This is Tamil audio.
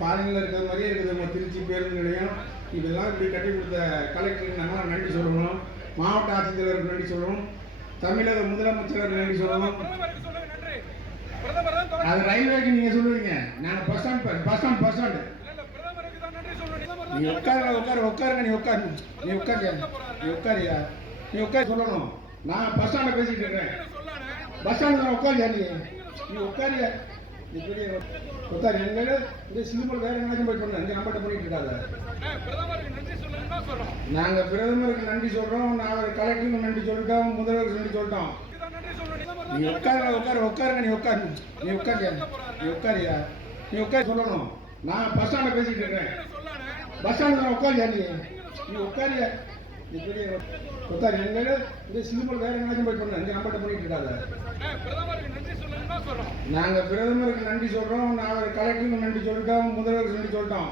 ஃபாரினில் இருக்கிற மாதிரியே இருக்குது. நம்ம திருச்சி பேருந்து நிலையம் இதெல்லாம் இப்படி கட்டி கொடுத்த கலெக்டருக்கு நாங்களாம் நன்றி சொல்லணும். மாவட்ட ஆட்சித்தலைவருக்கு நன்றி சொல்லணும். தமிழக முதலமைச்சருக்கு நன்றி சொல்லணும். அது ரயில்வேக்கு நீங்கள் சொல்லுவீங்க. நான் bus stand bus stand bus stand நீ உட்காருங்க உட்காரு உட்காருங்க நீ உட்காரு. நீ உட்காரியா? நீ உட்காரியா? நீ உட்காரு சொல்லணும். நான் பஸ் ஸ்டாண்டில் பேசிட்டு இருக்கேன். பஸ் ஸ்டாண்டில் உட்காரியா நீ? நீ உட்காரியா? நீ பெரிய உட்காரு எங்க இந்த சிலுமல் வேற எங்கேயும் போயிட்டு வந்தேன் இங்கே நம்மகிட்ட பண்ணிட்டு இருக்காத. ஏய், பிரதமருக்கு நன்றி சொல்றோம். நாங்கள் பிரதமருக்கு நன்றி சொல்கிறோம் நாங்கள் கலெக்டருக்கு நன்றி சொல்லிட்டோம் முதல்வருக்கு நன்றி சொல்லிட்டோம். நீ உட்காரு உட்காருங்க உட்காரு உட்காருங்க நீ உட்காரு. நீ உட்காரியா நீ உட்காரியா நீ உட்காரு சொல்லணும். நான் பஸ் ஸ்டாண்டில் பேசிட்டு இருக்கேன். பஸ் ஸ்டாண்டில் உட்காரியா நீ? நீ உட்காரியா நீ பெரிய உட்காரு எங்க இந்த சிலுமல் வேற எங்கேயும் போயிட்டு வந்தேன் இங்கே நம்மகிட்ட பண்ணிட்டு இருக்காத ஏய், பிரதமருக்கு நன்றி சொல்லுங்கன்னு தான் சொல்றோம். நாங்கள் பிரதமருக்கு நன்றி சொல்கிறோம் நாங்கள் கலெக்டருக்கு நன்றி சொல்லிட்டோம் முதல்வருக்கு நன்றி சொல்லிட்டோம்.